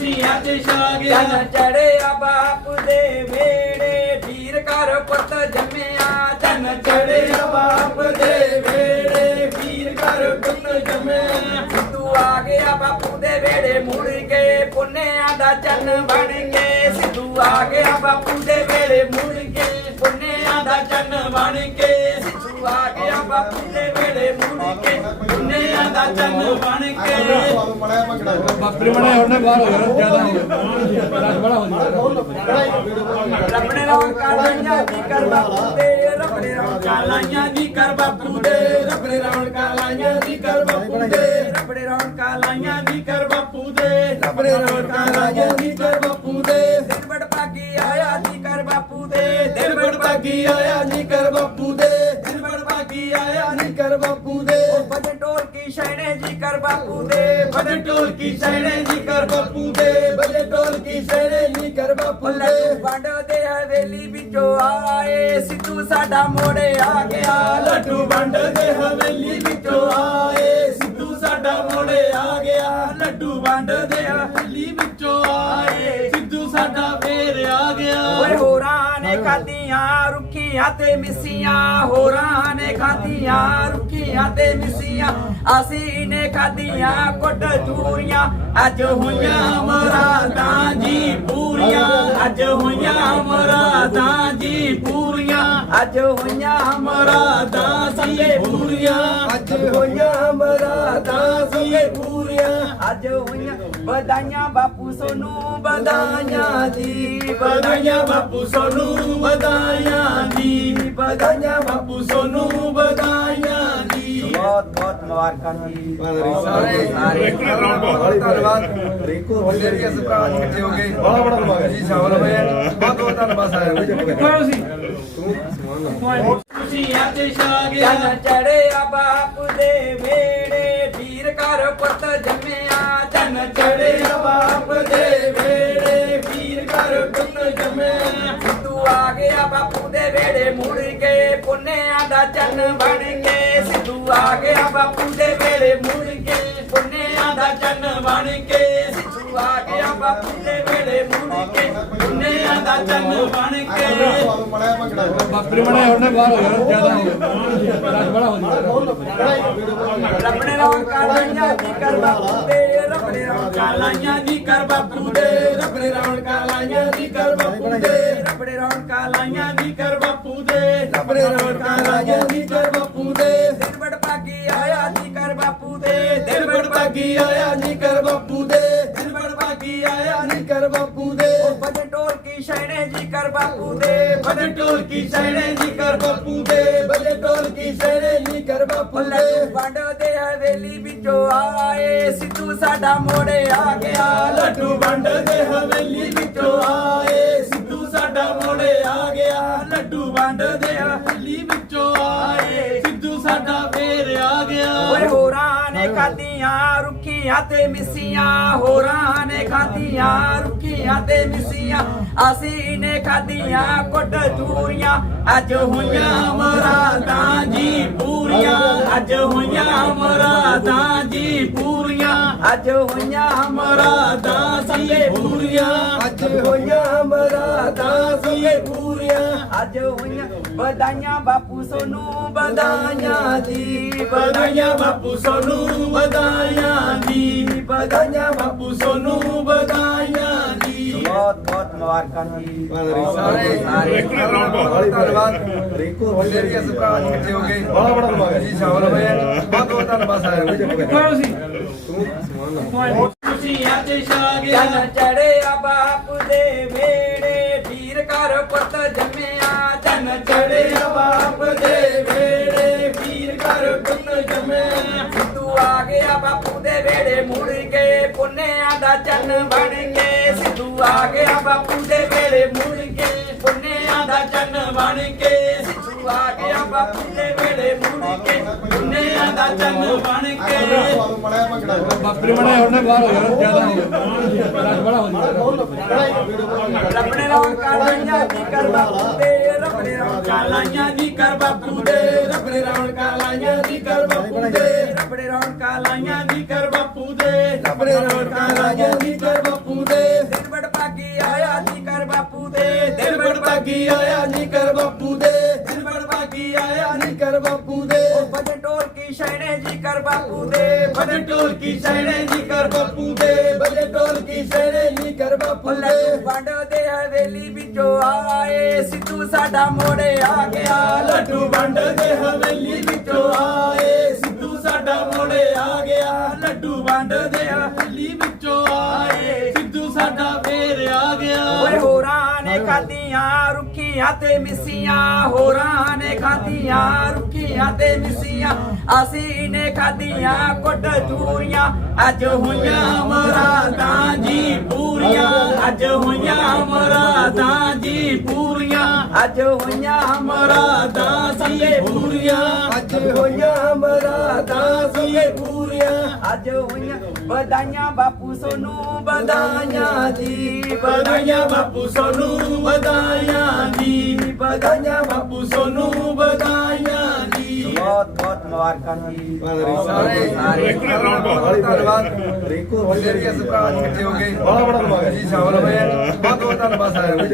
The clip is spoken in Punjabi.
ਖੁਸ਼ੀਆਂ ਚ ਛਾ ਗਿਆ ਜਨ ਚੜਿਆ ਬਾਪ ਦੇ ਵੇੜੇ ਵੀਰ ਘਰ ਪੁੱਤ ਜੰਮਿਆ। ਜਨ ਚੜਿਆ ਬਾਪ ਦੇ ਵੇੜੇ ਵੀਰ ਘਰ ਪੁੱਤ ਜੰਮਿਆ। ਸਿੱਧੂ ਆ ਗਿਆ ਬਾਪੂ ਦੇ ਵੇੜੇ ਮੁੜ ਕੇ ਪੁੰਨਿਆਂ ਦਾ ਚੰਨ ਬਣ ਕੇ। ਸਿੱਧੂ ਆ ਗਿਆ ਬਾਪੂ ਦੇ ਵੇੜੇ ਮੁੜ ਕੇ ਪੁੰਨਿਆਂ ਦਾ ਚੰਨ ਬਣ ਕੇ। ਬਾਪੂ ਦੇ ਵੇੜੇ ਮੁੜ ਕੇ ਪੁੰਨਿਆਂ ਦਾ ਚੰਨ ਬਣ ਕੇ। ਬੱਕਰੀ ਬਣੇ ਉਹਨੇ ਬਾਹਰ ਹੋ ਜਾਣਾ ਜ਼ਿਆਦਾ ਹੋ ਗਿਆ। ਰਾਜ ਬੜਾ ਹੋ ਜਾਣਾ ਰੱਬ ਨੇ ਰੌਣਕਾਂ ਲਾਈਆਂ ਜੀ ਕਰ ਬਾਪੂ ਦੇ ਰੱਬ ਨੇ ਰੌਣਕਾਂ ਲਾਈਆਂ ਕਰ ਬਾਪੂ ਦੇ ਰੱਬ ਨੇ ਰੌਣਕਾਂ ਲਾਈਆਂ ਜੀ ਕਰ ਬਾਪੂ ਦੇ ਰੱਬ ਨੇ ਰੌਣਕਾਂ ਲਾਈਆਂ ਕਰ ਬਾਪੂ ਦੇ ਰੌਣਕਾਂ ਲਾਈਆਂ ਜੀ ਕਰ ਭਜਨ ਢੋਲ ਕੀ ਸ਼ੈਣੇ ਜੀ ਕਰ ਬਾਪੂ ਦੇ ਭਜਨ ਢੋਲ ਕੀ ਸ਼ੈਣੇ ਜੀ ਕਰ ਬਾਪੂ ਦੇ। ਵੰਡ ਦੇ ਹਵੇਲੀ ਵਿੱਚੋਂ ਆਏ ਸਿੱਧੂ ਸਾਡਾ ਮੋੜੇ ਆ ਗਿਆ। ਲੱਡੂ ਵੰਡ ਦੇ ਹਵੇਲੀ ਵਿੱਚੋਂ ਆਏ ਸਿੱਧੂ ਸਾਡਾ ਮੋੜੇ ਆ ਗਿਆ। ਲੱਡੂ ਵੰਡ ਦੇ ਹਵੇਲੀ ਵਿੱਚੋਂ ਆਏ ਸਿੱਧੂ ਸਾਡਾ ਫੇਰ ਆ ਗਿਆ। ਓਏ ਹੋਰਾਂ ਨੇ ਖਾਧੀਆਂ ਰੁੱਖੀਆਂ ਤੇ ਮਿੱਸੀਆਂ ਹੋਰਾਂ ਨੇ ਖਾਧੀਆਂ ਰੁੱਖੀਆਂ ਤੇ ਮਿੱਸੀਆਂ ਅਸੀਂ ਨੇ ਖਾਧੀਆਂ ਕੁੱਟ ਚੂਰੀਆਂ। ਅੱਜ ਹੋਈਆਂ ਮਰਾਦਾਂ ਜੀ ਪੂਰੀਆਂ। ਅੱਜ ਹੋਈਆਂ ਮਰਾਦਾਂ ਜੀ ਪੂਰੀਆਂ। ਅੱਜ ਹੋਈਆਂ ਮਰਾਦਾਂ ਸੀਏ ਪੂਰੀਆਂ। ਅੱਜ ਹੋਈਆਂ ਮਰਾਦਾਂ ਸੀਏ ਪੂਰੀਆਂ। ਅੱਜ ਹੋਈਆਂ ਵਧਾਈਆਂ ਬਾਪੂ ਸੋਨੂੰ ਵਧਾਈਆਂ ਜੀ। ਵਧਾਈਆਂ ਬਾਪੂ ਸੋਨੂੰ ਵਧਾਈਆਂ ਜੀ। ਵਧਾਈਆਂ ਬਾਪੂ ਮੁਬਾਰਕਾਂ ਜੀ। ਸਾਰੇ ਸਾਰੇ ਧੰਨਵਾਦ। ਰਿੰਕੂ ਹੋਲੀ ਦੇ ਇਸ ਭਰਾ ਨੂੰ ਇਕੱਠੇ ਹੋ ਕੇ ਬੜਾ ਬੜਾ ਧੰਨਵਾਦ। ਜੀ ਸ਼ਾਮਲ ਹੋਏ। ਬਹੁਤ ਬਹੁਤ ਧੰਨਵਾਦ ਸਾਰਿਆਂ ਦਾ ਜੀ ਖੁਸ਼ੀਆਂ ਚ ਛਾ ਗਿਆ ਜਨ ਚੜਿਆ ਬਾਪ ਦੇ ਵੇੜੇ ਵੀਰ ਕਰ ਪੁੱਤ ਜੰਮਿਆ। ਜਨ ਚੜਿਆ ਬਾਪ ਦੇ ਵੇੜੇ ਵੀਰ ਕਰ ਪੁੱਤ ਜੰਮਿਆ। ਸਿੱਧੂ ਆ ਗਿਆ ਬਾਪੂ ਦੇ ਵੇੜੇ ਮੁੜ ਕੇ ਪੁੰਨਿਆਂ ਦਾ ਚੰਨ ਬਣ ਕੇ ਸਿੱਧੂ ਆ ਗਿਆ ਬਾਪੂ ਦੇ ਵੇੜੇ ਮੁੜ ਕੇ ਪੁੰਨਿਆਂ ਦਾ ਚੰਨ ਬਣ ਕੇ। ਸਿੱਧੂ ਆ ਗਿਆ ਬਾਪੂ ਦੇ ਵੇੜੇ ਮੁੜ ਕੇ ਪੁੰਨਿਆਂ ਦਾ ਚੰਨ ਬਣ ਕੇ। ਬੱਕਰੀ ਬਣੇ ਉਹਨੇ ਬਾਹਰ ਹੋ ਜਾਣਾ ਜ਼ਿਆਦਾ ਹੋ ਗਿਆ ਬੜਾ ਹੋ ਜਾਣਾ ਰੱਬ ਨੇ ਰੌਣਕਾਂ ਲਾਈਆਂ ਜੀ ਕਰ ਬਾਪੂ ਦੇ ਰੱਬ ਨੇ ਰੌਣਕਾਂ ਲਾਈਆਂ ਜੀ ਕਰ ਬਾਪੂ ਦੇ। ਰੱਬ ਨੇ ਰੌਣਕਾਂ ਲਾਈਆਂ ਜੀ ਕਰ ਬਾਪੂ ਦੇ ਰੱਬ ਨੇ ਰੌਣਕਾਂ ਲਾਈਆਂ ਜੀ ਕਰ ਬਾਪੂ ਦੇ। ਰੱਬ ਨੇ ਰੌਣਕਾਂ ਲਾਈਆਂ ਜੀ ਕਰ ਬਾਪੂ ਦੇ। ਭਾਗੀ ਆਇਆ ਜੀ ਕਰ ਬਾਪੂ ਦੇ। ਬੜ ਭਾਗੀ ਆਇਆ ਜੀ ਕਰ ਬਾਪੂ ਦੇ। ਭਜਨ ਢੋਲ ਕੀ ਸ਼ੈਣੇ ਜੀ ਕਰ ਬਾਪੂ ਦੇ। ਭਜਨ ਢੋਲ ਕੀ ਸ਼ੈਣੇ ਜੀ ਕਰ ਬਾਪੂ ਦੇ। ਭਜਨ ਢੋਲ ਕੀ ਸ਼ੈਣੇ ਜੀ ਕਰ ਬਾਪੂ ਦੇ। ਵੰਡ ਦੇ ਹਵੇਲੀ ਵਿੱਚੋਂ ਆਏ। ਸਿੱਧੂ ਸਾਡਾ ਮੋੜੇ ਆ ਗਿਆ। ਲੱਡੂ ਵੰਡ ਦੇ ਹਵੇਲੀ ਵਿੱਚੋਂ ਆਏ। ਸਿੱਧੂ ਸਾਡਾ ਮੋੜੇ ਆ ਗਿਆ। ਲੱਡੂ ਵੰਡ ਦੇ ਹਵੇਲੀ ਵਿੱਚੋਂ ਹੋਰਾਂ ਰੁੱਖੀਆਂ ਤੇ ਮਿੱਸੀਆਂ, ਹੋਰਾਂ ਨੇ ਖਾਧੀਆਂ, ਰੁੱਖੀਆਂ ਤੇ ਮਿੱਸੀਆਂ। ਅਸੀਂ ਨੇ ਖਾਧੀਆਂ ਕੁੱਟ ਚੂਰੀਆਂ, ਅੱਜ ਹੋਈਆਂ ਮਰਾਦਾਂ ਜੀ ਪੂਰੀਆਂ। ਅੱਜ ਹੋਈਆਂ ਮਰਾਦਾਂ ਜੀ ਪੂਰੀਆਂ। ਅੱਜ ਹੋਈਆਂ ਮਰਾਦਾਂ ਸੀਏ ਪੂਰੀਆਂ। ਅੱਜ ਹੋਈਆਂ ਮਰਾਦਾਂ ਸੀਏ ਪੂਰੀਆਂ। ਅੱਜ ਹੋਈਆਂ ਵਧਾਈਆਂ ਬਾਪੂ ਸੋਨੂੰ ਵਧਾਈਆਂ ਜੀ ਵਧਾਈਆਂ ਬਾਪੂ ਸੋਨੂੰ ਵਧਾਈਆਂ ਜੀ ਵਧਾਈਆਂ ਬਾਪੂ ਸੋਨੂੰ ਵਧਾਈਆਂ ਜੀ ਬਹੁਤ ਬਹੁਤ ਮੁਬਾਰਕਾਂ ਜੀ। ਸਾਰੇ ਸਾਰੇ ਬਹੁਤ ਧੰਨਵਾਦ। ਰਿੰਕੂ ਦੇ ਇਸ ਭਰਾ ਨੂੰ ਇਕੱਠੇ ਹੋ ਕੇ ਬੜਾ ਬੜਾ ਧੰਨਵਾਦ। ਜੀ ਸ਼ਾਮਲ ਹੋਏ। ਬਹੁਤ ਬਹੁਤ ਧੰਨਵਾਦ ਸਾਰਿਆਂ ਦਾ ਜੀ ਖੁਸ਼ੀਆਂ ਚ ਛਾ ਗਿਆ ਜਨ ਚੜਿਆ ਪੁੰਨਿਆਂ ਦਾ ਚੰਨ ਬਣ ਕੇ ਸਿੱਧੂ ਆ ਗਿਆ ਬਾਪੂ ਦੇ ਵੇੜੇ ਮੁੜ ਕੇ। ਪੁੰਨਿਆਂ ਦਾ ਚੰਨ ਬਣ ਕੇ ਸਿੱਧੂ ਆ ਗਿਆ ਬਾਪੂ ਦੇ ਵੇੜੇ ਮੁੜ ਕੇ। ਪੁੰਨਿਆਂ ਦਾ ਚੰਨ ਬਣ ਕੇ। ਬੱਕਰੀ ਬਣੇ ਉਹਨੇ ਬਾਹਰ ਹੋ ਜਾਣਾ ਜ਼ਿਆਦਾ ਹੋ ਗਿਆ ਬੜਾ ਹੋ ਜਾਣਾ। ਰੱਬ ਨੇ ਰੌਣਕਾਂ ਲਾਈਆਂ ਜੀ ਕਰ ਦੇ ਲੱਭਣੇ ਰੌਣਕਾਂ ਰਾਜਾ ਦੀ ਕਰ ਬਾਪੂ ਦੇ। ਦਿਲ ਬੜ ਭਾਗੀ ਆਇਆ ਨੀ ਕਰ ਬਾਪੂ ਦੇ। ਦਿਲ ਬੜ ਭਾਗੀ ਆਇਆ ਨੀ ਕਰ ਬਾਪੂ ਦੇ। ਦਿਲ ਬੜ ਭਾਗੀ ਆਇਆ ਨੀ ਕਰ ਬਾਪੂ ਦੇ। ਬਜ ਢੋਲ ਕੀ ਸ਼ੈਣੇ ਜੀ ਕਰ ਬਾਪੂ ਦੇ। ਬਜ ਢੋਲ ਕੀ ਸ਼ੈਣੇ ਜੀ ਕਰ ਬਾਪੂ ਦੇ। ਬਜ ਢੋਲ ਕੀ ਸ਼ੈਣੇ ਜੀ ਕਰ ਬਾਪੂ ਦੇ। ਵੰਡੋ ਦੇ ਹਵੇਲੀ ਵਿੱਚੋਂ ਆਏ। ਸਿੱਧੂ ਸਾਡਾ ਮੋੜੇ ਆ ਗਿਆ। ਲੱਡੂ ਵੰਡ ਦੇ ਹੋਰਾਂ ਨੇ ਖਾਧੀਆਂ, ਰੁੱਖੀਆਂ ਤੇ ਮਿਸੀਆਂ, ਹੋਰਾਂ ਨੇ ਖਾਧੀਆਂ ਰੁਕੀਆਂ ਤੇ ਮਿਸੀਆਂ। ਅਸੀਂ ਨੇ ਖਾਧੀਆਂ ਕੁੱਟ ਚੂਰੀਆਂ, ਅੱਜ ਹੋਈਆਂ ਮਰਾਦਾਂ ਜੀ ਪੂਰੀਆਂ। ਅੱਜ ਹੋਈਆਂ ਅੱਜ ਹੋਈਆਂ ਮਰਾਦਾਂ ਸੱਲੇ ਪੂਰੀਆਂ। ਅੱਜ ਹੋਈਆਂ ਮਰਾਦਾਂ ਸਭੇ ਪੂਰੀਆਂ। ਅੱਜ ਹੋਈਆਂ ਵਧਾਈਆਂ ਬਾਪੂ ਸੋਨੂੰ ਵਧਾਈਆਂ ਜੀ ਵਧਾਈਆਂ ਬਾਪੂ ਸੋਨੂੰ ਵਧਾਈਆਂ ਜੀ। ਵਧਾਈਆਂ ਬਾਪੂ ਸੋਨੂੰ ਵਧਾਈਆਂ ਬਹੁਤ ਬਹੁਤ ਮੁਬਾਰਕਾਂ ਜੀ। ਸਾਰੇ ਸਾਰੇ ਧੰਨਵਾਦ। ਰਿੰਕੂ ਭਰਾ ਜੀ। ਇਕੱਠੇ ਹੋ ਗਏ ਬੜਾ ਬੜਾ ਧੰਨਵਾਦ। ਜੀ ਸ਼ਾਮਲ ਹੋਏ। ਬਹੁਤ ਬਹੁਤ ਧੰਨਵਾਦ ਸਾਰਿਆਂ ਦਾ